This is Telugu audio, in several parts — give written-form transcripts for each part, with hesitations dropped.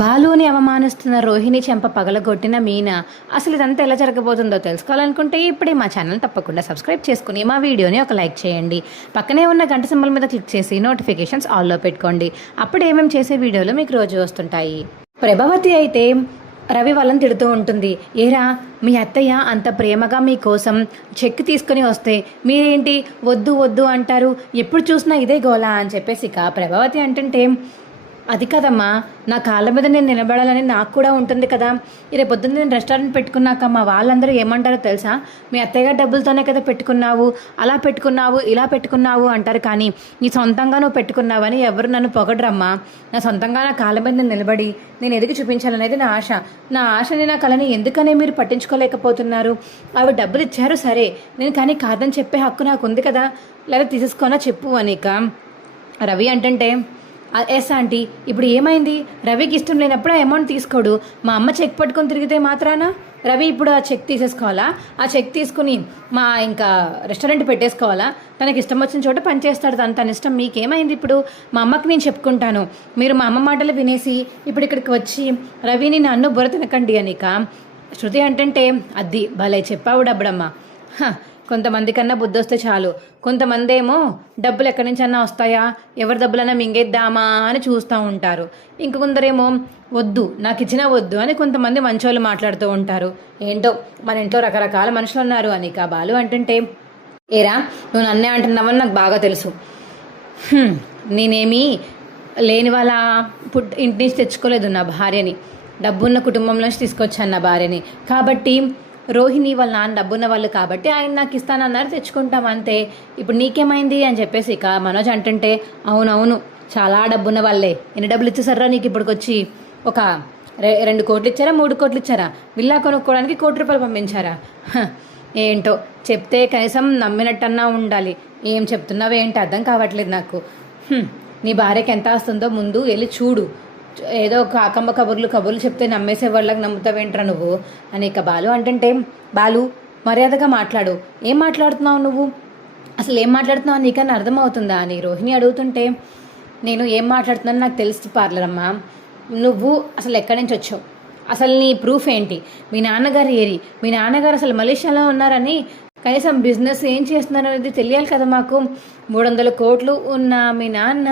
బాలుని అవమానిస్తున్న రోహిణి చెంప పగలగొట్టిన మీనా. అసలు ఇదంతా ఎలా జరగబోతుందో తెలుసుకోవాలనుకుంటే ఇప్పుడే మా ఛానల్ తప్పకుండా సబ్స్క్రైబ్ చేసుకుని మా వీడియోని ఒక లైక్ చేయండి. పక్కనే ఉన్న గంట సింబల్ మీద క్లిక్ చేసి నోటిఫికేషన్స్ ఆల్లో పెట్టుకోండి. అప్పుడు ఏమేమి చేసే వీడియోలు మీకు రోజు వస్తుంటాయి. ప్రభావతి అయితే రవి వాళ్ళని తిడుతూ ఉంటుంది. ఏరా, మీ అత్తయ్య అంత ప్రేమగా మీకోసం చెక్ తీసుకుని వస్తే మీరేంటి వద్దు వద్దు అంటారు, ఎప్పుడు చూసినా ఇదే గోలా అని చెప్పేసి ఇక ప్రభావతి అంటుంటే, అది కదమ్మా, నా కాళ్ళ మీద నేను నిలబడాలని నాకు కూడా ఉంటుంది కదా. రేపు పొద్దున్న నేను రెస్టారెంట్ పెట్టుకున్నాక మా వాళ్ళందరూ ఏమంటారో తెలుసా? మీ అత్తయ్య డబ్బులతోనే కదా పెట్టుకున్నావు, అలా పెట్టుకున్నావు, ఇలా పెట్టుకున్నావు అంటారు. కానీ నీ సొంతంగా నువ్వు పెట్టుకున్నావని ఎవరు నన్ను పొగడరమ్మా. నా సొంతంగా నా కాళ్ళ మీద నేను నిలబడి నేను ఎదిగి చూపించాలనేది నా ఆశ. నా ఆశని, నా కళని ఎందుకనే మీరు పట్టించుకోలేకపోతున్నారు? అవి డబ్బులు ఇచ్చారు సరే, నేను కానీ కాదని చెప్పే హక్కు నాకు ఉంది కదా, లేదా తీసేసుకోనా చెప్పు అనిక రవి అంటుంటే, ఎస్ ఆంటీ, ఇప్పుడు ఏమైంది? రవికి ఇష్టం లేనప్పుడు ఆ అమౌంట్ తీసుకోడు. మా అమ్మ చెక్ పట్టుకొని తిరిగితే మాత్రాన రవి ఇప్పుడు ఆ చెక్ తీసేసుకోవాలా? ఆ చెక్ తీసుకుని మా ఇంకా రెస్టారెంట్ పెట్టేసుకోవాలా? తనకి ఇష్టం వచ్చిన చోట పనిచేస్తాడు, తన ఇష్టం. మీకేమైంది? ఇప్పుడు మా అమ్మకి నేను చెప్పుకుంటాను, మీరు మా అమ్మ మాటలు వినేసి ఇప్పుడు ఇక్కడికి వచ్చి రవిని నన్ను బుర్ర తినకండి అనిక శృతి అంటుంటే, అది భలే చెప్పావు డబ్బుడమ్మా. కొంతమంది కన్నా బుద్ధి వస్తే చాలు. కొంతమంది ఏమో డబ్బులు ఎక్కడి నుంచి అన్నా వస్తాయా, ఎవరి డబ్బులన్నా మింగేద్దామా అని చూస్తూ ఉంటారు. ఇంకొందరేమో వద్దు, నాకు ఇచ్చినా వద్దు అని కొంతమంది మంచోళ్ళు మాట్లాడుతూ ఉంటారు. ఏంటో మన ఇంట్లో రకరకాల మనుషులు ఉన్నారు అని బాలు అంటుంటే, ఏరా, నువ్వు నన్నే అంటున్నావని నాకు బాగా తెలుసు. నేనేమీ లేని వాళ్ళ ఇంటి నుంచి తెచ్చుకోలేదు నా భార్యని, డబ్బున్న కుటుంబంలోంచి తీసుకొచ్చాను నా భార్యని. కాబట్టి రోహిణి వాళ్ళ నాన్న డబ్బున్న వాళ్ళు కాబట్టి ఆయన నాకు ఇస్తానన్నారు, తెచ్చుకుంటాం అంతే. ఇప్పుడు నీకేమైంది అని చెప్పేసి ఇక మనోజ్ అంటుంటే, అవునవును, చాలా డబ్బున్న వాళ్ళే. ఎన్ని డబ్బులు ఇచ్చేసారా నీకు ఇప్పటికొచ్చి? ఒక 2 కోట్లు ఇచ్చారా, 3 కోట్లు ఇచ్చారా? విల్లా కొనుక్కోవడానికి 1 కోటి రూపాయలు పంపించారా? ఏంటో చెప్తే కనీసం నమ్మినట్టన్నా ఉండాలి. ఏం చెప్తున్నావు ఏంటి అర్థం కావట్లేదు నాకు. నీ భార్యకి ఎంత వస్తుందో ముందు వెళ్ళి చూడు. ఏదో కాకమ్మ కబుర్లు చెప్తే నమ్మేసే వాళ్ళకి నమ్ముతావేంట్రా నువ్వు అని ఇక బాలు అంటుంటే, బాలు మర్యాదగా మాట్లాడు, ఏం మాట్లాడుతున్నావు నువ్వు? అసలు ఏం మాట్లాడుతున్నావు నీకన్నా అర్థమవుతుందా అని రోహిణి అడుగుతుంటే, నేను ఏం మాట్లాడుతున్నాను నాకు తెలుసు పార్లర్ అమ్మా. నువ్వు అసలు ఎక్కడి నుంచి వచ్చావు? అసలు నీ ప్రూఫ్ ఏంటి? మీ నాన్నగారు ఏరి? మీ నాన్నగారు అసలు మలేషియాలో ఉన్నారని, కనీసం బిజినెస్ ఏం చేస్తున్నారు అనేది తెలియాలి కదా మాకు. 300 కోట్లు ఉన్న మీ నాన్న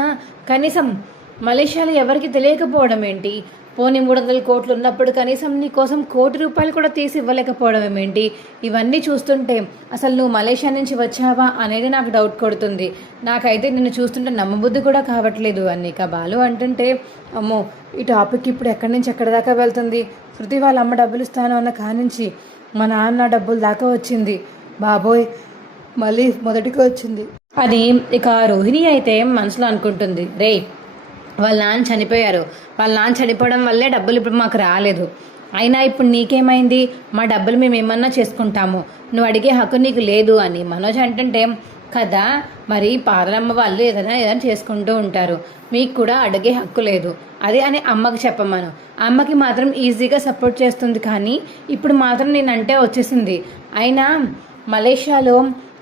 కనీసం మలేషియాలో ఎవరికి తెలియకపోవడం ఏంటి? పోనీ 300 కోట్లు ఉన్నప్పుడు కనీసం నీ కోసం 1 కోటి రూపాయలు కూడా తీసి ఇవ్వలేకపోవడం ఏంటి? ఇవన్నీ చూస్తుంటే అసలు నువ్వు మలేషియా నుంచి వచ్చావా అనేది నాకు డౌట్ కొడుతుంది. నాకైతే నిన్ను చూస్తుంటే నమ్మబుద్ధి కూడా కావట్లేదు అని ఇక బాలు అంటుంటే, అమ్మో, ఈ టాపిక్ ఇప్పుడు ఎక్కడి నుంచి ఎక్కడి దాకా వెళ్తుంది? శృతి వాళ్ళ అమ్మ డబ్బులు ఇస్తాను అన్న కానించి మా నాన్న డబ్బులు దాకా వచ్చింది. బాబోయ్, మళ్ళీ మొదటికి వచ్చింది అని ఇక రోహిణి అయితే మనసులో అనుకుంటుంది. రే, వాళ్ళ నాన్న చనిపోయారు, వాళ్ళ నాన్న చనిపోవడం వల్లే డబ్బులు ఇప్పుడు మాకు రాలేదు. అయినా ఇప్పుడు నీకేమైంది? మా డబ్బులు మేము ఏమన్నా చేసుకుంటాము, నువ్వు అడిగే హక్కు నీకు లేదు అని మనోజ్ అంటుంటే, కదా మరి పార్లమ్మ వాళ్ళు ఏదైనా చేసుకుంటూ ఉంటారు, మీకు కూడా అడిగే హక్కు లేదు అది అని అమ్మకి చెప్పమను. అమ్మకి మాత్రం ఈజీగా సపోర్ట్ చేస్తుంది, కానీ ఇప్పుడు మాత్రం నేనంటే వచ్చేసింది. అయినా మలేషియాలో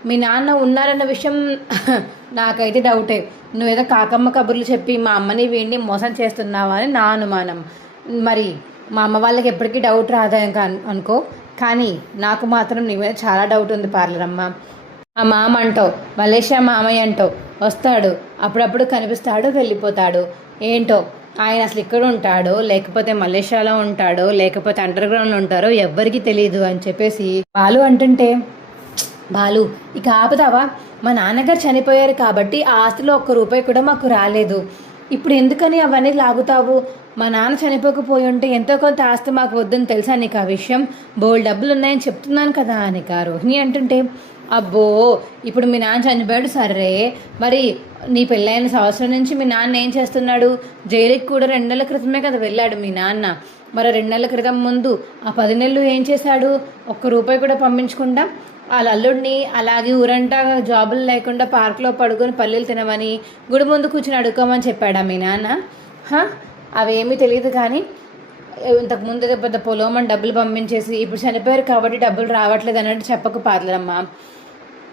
మీ నాన్న ఉన్నారన్న విషయం నాకైతే డౌటే. నువ్వేదో కాకమ్మ కబుర్లు చెప్పి మా అమ్మని వీడిని మోసం చేస్తున్నావా అని నా అనుమానం. మరి మా అమ్మ వాళ్ళకి ఎప్పటికీ డౌట్ రాదా అనుకో, కానీ నాకు మాత్రం నీ మీద చాలా డౌట్ ఉంది పార్లర్ అమ్మ. ఆ మామ అంటావు, మలేషియా మామయ్య అంటావు, వస్తాడు అప్పుడప్పుడు కనిపిస్తాడు, వెళ్ళిపోతాడు. ఏంటో ఆయన అసలు ఇక్కడ ఉంటాడో లేకపోతే మలేషియాలో ఉంటాడో లేకపోతే అండర్ గ్రౌండ్లో ఉంటారో ఎవ్వరికీ తెలియదు అని చెప్పేసి బాలు అంటుంటే, బాలు ఇక ఆపుతావా? మా నాన్నగారు చనిపోయారు కాబట్టి ఆ ఆస్తిలో 1 రూపాయి కూడా మాకు రాలేదు. ఇప్పుడు ఎందుకని అవన్నీ లాగుతావు? మా నాన్న చనిపోకపోయి ఉంటే ఎంతో కొంత ఆస్తి మాకు వద్దని తెలుసా నీకు? ఆ విషయం బోల్డ్ డబ్బులు ఉన్నాయని చెప్తున్నాను కదా అనిక రోహిణి అంటుంటే, అబ్బో, ఇప్పుడు మీ నాన్న చనిపోయాడు సరే, మరి నీ పెళ్ళైన సంవత్సరం నుంచి మీ నాన్న ఏం చేస్తున్నాడు? జైలుకి కూడా 2 నెలల క్రితమే కదా వెళ్ళాడు మీ నాన్న. మరి 2 నెలల క్రితం ముందు ఆ 10 నెలలు ఏం చేశాడు? 1 రూపాయి కూడా పంపించకుండా వాళ్ళ అల్లుడిని అలాగే ఊరంటా జాబులు లేకుండా పార్క్లో పడుకొని పల్లీలు తినమని, గుడి ముందు కూర్చుని అడుక్కోమని చెప్పాడా మీ నాన్న? అవేమీ తెలియదు, కానీ ఇంతకుముందు పెద్ద పొలమని డబ్బులు పంపించేసి ఇప్పుడు చనిపోయారు కాబట్టి డబ్బులు రావట్లేదు అన్నట్టు చెప్పకు పార్లరమ్మ.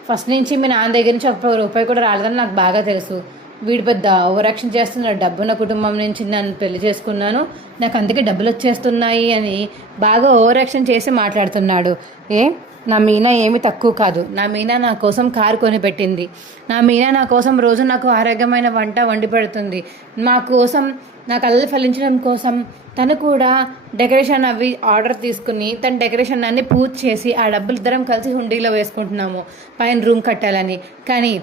ఫస్ట్ నుంచి మీ నాన్న దగ్గర నుంచి 1 రూపాయి కూడా రాలేదని నాకు బాగా తెలుసు. వీడు పెద్ద ఓవరాక్షన్ చేస్తున్నాడు, డబ్బున్న కుటుంబం నుంచి నన్ను పెళ్లి చేసుకున్నాను, నాకు అందుకే డబ్బులు వచ్చేస్తున్నాయి అని బాగా ఓవరాక్షన్ చేసి మాట్లాడుతున్నాడు. నా మీనా ఏమి తక్కువ కాదు. నా మీనా నా కోసం కారు కొని పెట్టింది. నా మీనా నా కోసం రోజు నాకు ఆరోగ్యమైన వంట వండి పెడుతుంది. మా కోసం నా కళ్ళు ఫలించడం కోసం తను కూడా డెకరేషన్ అవి ఆర్డర్ తీసుకుని తన డెకరేషన్ అన్ని పూజ చేసి ఆ డబ్బులు ఇద్దరం కలిసి హుండీలో వేసుకుంటున్నాము పైన రూమ్ కట్టాలని. కానీ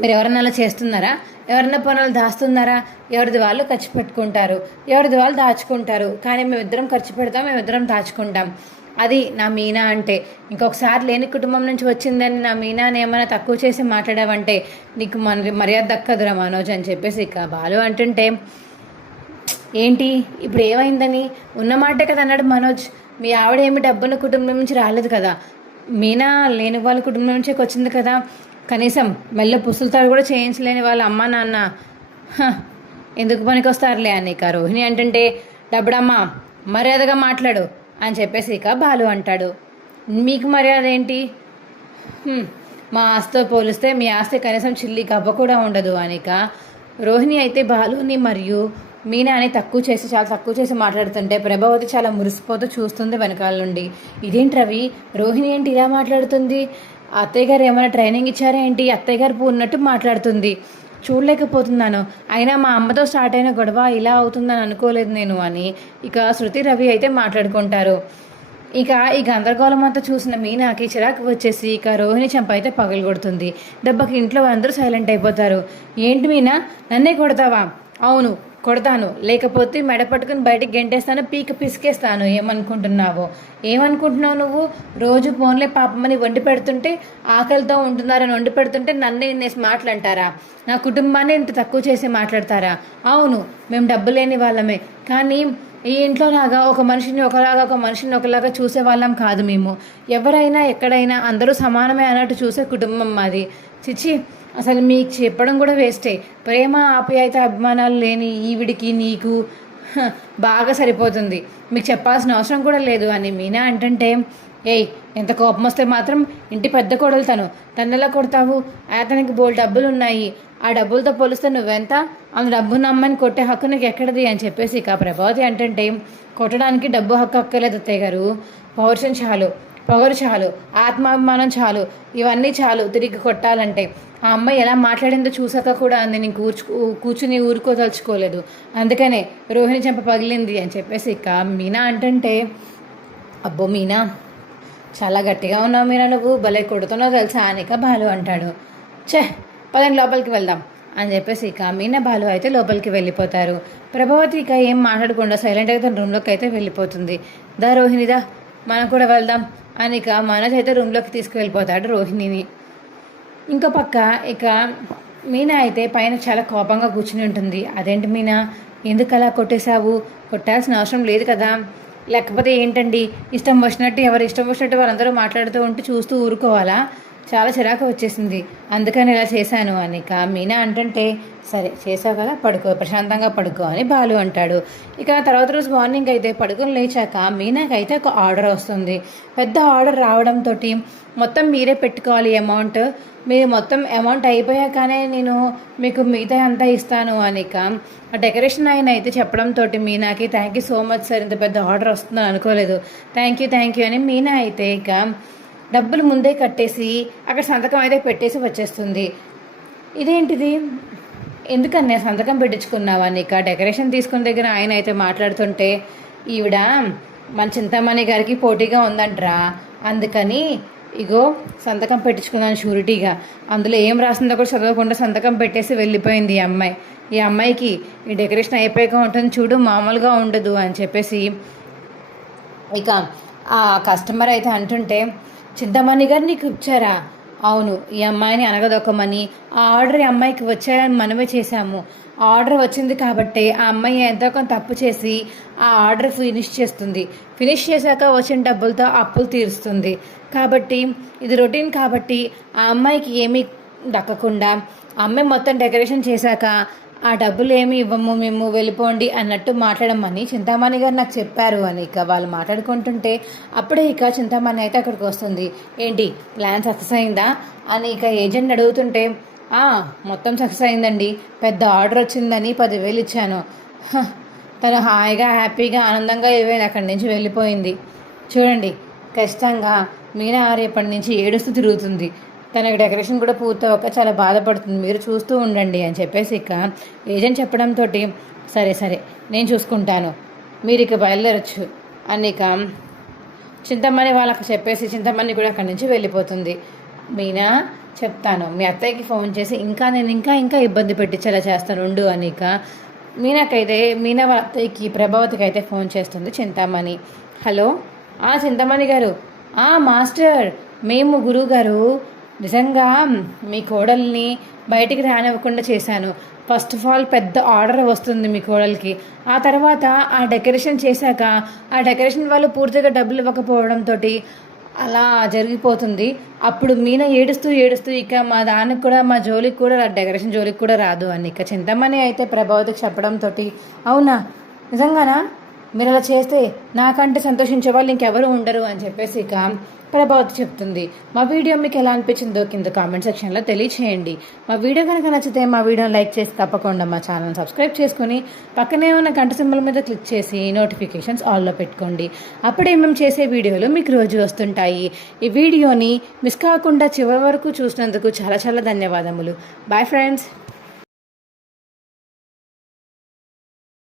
మీరు ఎవరన్నా అలా చేస్తున్నారా? ఎవరన్నా పనులు దాస్తున్నారా? ఎవరిది వాళ్ళు ఖర్చు పెట్టుకుంటారు, ఎవరిది వాళ్ళు దాచుకుంటారు. కానీ మేమిద్దరం ఖర్చు పెడతాం, మేమిద్దరం దాచుకుంటాం. అది నా మీనా అంటే. ఇంకొకసారి లేని కుటుంబం నుంచి వచ్చిందని నా మీనాని ఏమైనా తక్కువ చేసి మాట్లాడావంటే నీకు మర్యాద దక్కదురా మనోజ్ అని చెప్పేసి ఇక బాలు అంటుంటే, ఏంటి ఇప్పుడు ఏమైందని? ఉన్నమాటే కదా అన్నాడు మనోజ్. మీ ఆవిడ ఏమి డబ్బున్న కుటుంబం నుంచి రాలేదు కదా, మీనా లేని వాళ్ళ కుటుంబం నుంచే వచ్చింది కదా. కనీసం మెల్ల పుసులుతాడు కూడా చేయించలేని వాళ్ళ అమ్మ నాన్న ఎందుకు పనికి వస్తారులే అని ఇక రోహిణి అంటుంటే, డబ్బుడమ్మా మర్యాదగా మాట్లాడు అని చెప్పేసి ఇక బాలు అంటాడు. మీకు మర్యాద ఏంటి? మా ఆస్తితో పోలిస్తే మీ ఆస్తి కనీసం చిల్లి గవ్వ కూడా ఉండదు అనిక రోహిణి అయితే బాలుని మరియు మీనాని చాలా తక్కువ చేసి మాట్లాడుతుంటే ప్రభావతి చాలా మురిసిపోతూ చూస్తుంది వెనకాల నుండి. ఇదేంటి రవి, రోహిణి ఏంటి ఇలా మాట్లాడుతుంది? అత్తయ్య గారు ఏమైనా ట్రైనింగ్ ఇచ్చారా ఏంటి? అత్తయ్య గారు ఉన్నట్టు మాట్లాడుతుంది, చూడలేకపోతున్నాను. అయినా మా అమ్మతో స్టార్ట్ అయిన గొడవ ఇలా అవుతుందని అనుకోలేదు నేను అని ఇక శృతి రవి అయితే మాట్లాడుకుంటారు. ఇక ఈ గందరగోళం అంతా చూసిన మీనాకి చిరాకు వచ్చేసి ఇక రోహిణి చెంప అయితే పగలగొడుతుంది. దెబ్బకి ఇంట్లో అందరూ సైలెంట్ అయిపోతారు. ఏంటి మీనా, నన్నే కొడతావా? అవును కొడతాను, లేకపోతే మెడ పట్టుకుని బయటికి గెంటేస్తాను, పీక పిసికేస్తాను. ఏమనుకుంటున్నావు నువ్వు? రోజు ఫోన్లే పాపమని వండి పెడుతుంటే ఆకలితో ఉంటున్నారని వండి పెడుతుంటే నన్ను ఇన్నేసి మాటలు అంటారా? నా కుటుంబాన్ని ఇంత తక్కువ చేసి మాట్లాడతారా? అవును మేము డబ్బు లేని వాళ్ళమే, కానీ ఈ ఇంట్లో లాగా ఒక మనిషిని ఒకలాగా ఒక మనిషిని ఒకలాగా చూసే వాళ్ళం కాదు మేము. ఎవరైనా ఎక్కడైనా అందరూ సమానమే అన్నట్టు చూసే కుటుంబం మాది. చిచి, అసలు మీకు చెప్పడం కూడా వేస్టే. ప్రేమ ఆప్యాయత అభిమానాలు లేని ఈవిడికి నీకు బాగా సరిపోతుంది, మీకు చెప్పాల్సిన అవసరం కూడా లేదు అని మీనా అంటుంటే, ఎంత కోపం వస్తే మాత్రం ఇంటి పెద్ద కొడలు తన్నెలా కొడతావు? అతనికి బోల్ డబ్బులు ఉన్నాయి, ఆ డబ్బులతో పోలిస్తే నువ్వెంత? అంత డబ్బున్న అమ్మని కొట్టే హక్కు నీకు ఎక్కడది అని చెప్పేసి ఇక ప్రభావతి అంటుంటే, కొట్టడానికి డబ్బు హక్కు అక్కర్లేదు అత్తయ్య గారు, పౌరుషం చాలు, పొగరు చాలు, ఆత్మాభిమానం చాలు, ఇవన్నీ చాలు తిరిగి కొట్టాలంటే. ఆ అమ్మాయి ఎలా మాట్లాడిందో చూసాక కూడా నేను కూర్చుని ఊరుకోదలుచుకోలేదు, అందుకనే రోహిణి చెంప పగిలింది అని చెప్పేసి ఇక మీనా అంటుంటే, అబ్బో మీనా చాలా గట్టిగా ఉన్నావు మీనా, నువ్వు భలే కొడుతున్నావు తెలుసా అనిక బాలు అంటాడు. పదండి లోపలికి వెళ్దాం అని చెప్పేసి ఇక మీనా బాలు అయితే లోపలికి వెళ్ళిపోతారు. ప్రభావతి ఇక ఏం మాట్లాడకుండా సైలెంట్గా తన రూమ్లోకి అయితే వెళ్ళిపోతుంది. దా రోహిణిదా మనం కూడా వెళ్దాం అని ఇక మనోజ్ అయితే రూమ్లోకి తీసుకువెళ్ళిపోతాడు రోహిణిని. ఇంకో పక్క ఇక మీనా అయితే పైన చాలా కోపంగా కూర్చుని ఉంటుంది. అదేంటి మీనా, ఎందుకు అలా కొట్టేశావు? కొట్టాల్సిన అవసరం లేదు కదా, లేకపోతే ఏంటండి ఇష్టం వచ్చినట్టు ఎవరు ఇష్టం వచ్చినట్టు వాళ్ళందరూ మాట్లాడుతూ ఉంటే చూస్తూ ఊరుకోవాలా? చాలా చిరాకు వచ్చేసింది, అందుకని ఇలా చేశాను అని ఇక మీనా అంటుంటే, సరే చేసావు కదా పడుకో, ప్రశాంతంగా పడుకో అని బాలు అంటాడు. ఇక తర్వాత రోజు మార్నింగ్ అయితే పడుకొని లేచాక మీనాకైతే ఒక ఆర్డర్ వస్తుంది. పెద్ద ఆర్డర్ రావడంతో మొత్తం మీరే పెట్టుకోవాలి అమౌంట్, మీరు మొత్తం అమౌంట్ అయిపోయాకనే నేను మీకు మిగతా అంతా ఇస్తాను అని ఇక ఆ డెకరేషన్ ఆయన అయితే చెప్పడంతో మీనాకి thank you so much sir, ఇంత పెద్ద ఆర్డర్ వస్తుందని అనుకోలేదు, థ్యాంక్ యూ అని మీనా అయితే ఇక డబ్బులు ముందే కట్టేసి అక్కడ సంతకం అయితే పెట్టేసి వచ్చేస్తుంది. ఇదేంటిది, ఎందుకన్నా సంతకం పెట్టించుకున్నావా? ఇక డెకరేషన్ తీసుకున్న దగ్గర ఆయన అయితే మాట్లాడుతుంటే, ఈవిడ మన చింతామణి గారికి పోటీగా ఉందంటరా, అందుకని ఇగో సంతకం పెట్టించుకున్నాను షూరిటీగా, అందులో ఏం రాసిందో కూడా చదవకుండా సంతకం పెట్టేసి వెళ్ళిపోయింది ఈ అమ్మాయి. ఈ అమ్మాయికి ఈ డెకరేషన్ అయిపోయాక ఉంటుంది చూడు, మామూలుగా ఉండదు అని చెప్పేసి ఇక ఆ కస్టమర్ అయితే అంటుంటే, చింతామణి గారు నీకు ఇచ్చారా? అవును, ఈ అమ్మాయిని అనగదొక్కమని ఆ ఆర్డర్ ఈ అమ్మాయికి వచ్చాయని మనమే చేశాము. ఆ ఆర్డర్ వచ్చింది కాబట్టి ఆ అమ్మాయి ఎంతో కొంత తప్పు చేసి ఆ ఆర్డర్ ఫినిష్ చేస్తుంది, ఫినిష్ చేశాక వచ్చిన డబ్బులతో అప్పులు తీరుస్తుంది. కాబట్టి ఇది రొటీన్ కాబట్టి ఆ అమ్మాయికి ఏమీ దక్కకుండా ఆ అమ్మాయి మొత్తం డెకరేషన్ చేశాక ఆ డబ్బులు ఏమి ఇవ్వము, మేము వెళ్ళిపోండి అన్నట్టు మాట్లాడమని చింతామణి గారు నాకు చెప్పారు అని ఇక వాళ్ళు మాట్లాడుకుంటుంటే అప్పుడే ఇక చింతామణి అయితే అక్కడికి వస్తుంది. ఏంటి ప్లాన్ సక్సెస్ అయిందా అని ఇక ఏజెంట్ అడుగుతుంటే, "ఆ, మొత్తం సక్సెస్ అయిందండి. పెద్ద ఆర్డర్ వచ్చిందని 10,000 ఇచ్చాను." హ, తను హాయిగా హ్యాపీగా ఆనందంగా అక్కడి నుంచి వెళ్ళిపోయింది. చూడండి, ఖచ్చితంగా మీనా రేపటి నుంచి ఏడుస్తూ తిరుగుతుంది. తనకి డెకరేషన్ కూడా పూర్తవక చాలా బాధపడుతుంది. మీరు చూస్తూ ఉండండి అని చెప్పేసి ఇక ఏజెంట్ చెప్పడంతో, సరే సరే నేను చూసుకుంటాను, మీరు ఇక బయలుదేరచ్చు అని ఇక చింతమణి వాళ్ళకి చెప్పేసి చింతమణి కూడా అక్కడి నుంచి వెళ్ళిపోతుంది. మీనా, చెప్తాను మీ అత్తయ్యకి ఫోన్ చేసి నేను ఇంకా ఇబ్బంది పెట్టించేలా చేస్తాను ఉండు అని ఇక మీనా వాళ్ళ అత్తయ్యకి ప్రభావతికి అయితే ఫోన్ చేస్తుంది చింతామణి. హలో, చింతామణి గారు. మాస్టర్, మేము గురువు గారు నిజంగా మీ కోడల్ని బయటికి రానివ్వకుండా చేశాను. ఫస్ట్ ఆఫ్ ఆల్ పెద్ద ఆర్డర్ వస్తుంది మీ కోడలికి. ఆ తర్వాత ఆ డెకరేషన్ చేశాక ఆ డెకరేషన్ వాళ్ళు పూర్తిగా డబ్బులు ఇవ్వకపోవడంతో అలా జరిగిపోతుంది. అప్పుడు మీన ఏడుస్తూ ఇక మా దానికి కూడా మా జోలికి కూడా డెకరేషన్ జోలికి కూడా రాదు అని ఇక చింతమని అయితే ప్రభావతికి చెప్పడంతో, అవునా, నిజంగానా, మీరు అలా చేస్తే నాకంటే సంతోషించే వాళ్ళు ఇంకెవరు ఉండరు అని చెప్పేసి ఇక ప్రభావతి చెప్తుంది. మా వీడియో మీకు ఎలా అనిపించిందో కింద కామెంట్ సెక్షన్లో తెలియచేయండి. మా వీడియో కనుక నచ్చితే మా వీడియోని లైక్ చేసి తప్పకుండా మా ఛానల్ సబ్స్క్రైబ్ చేసుకుని పక్కనే ఉన్న గంట సింబల్ మీద క్లిక్ చేసి నోటిఫికేషన్స్ ఆల్లో పెట్టుకోండి. అప్పుడే మేము చేసే వీడియోలు మీకు రోజు వస్తుంటాయి. ఈ వీడియోని మిస్ కాకుండా చివరి వరకు చూసినందుకు చాలా చాలా ధన్యవాదములు. Bye friends.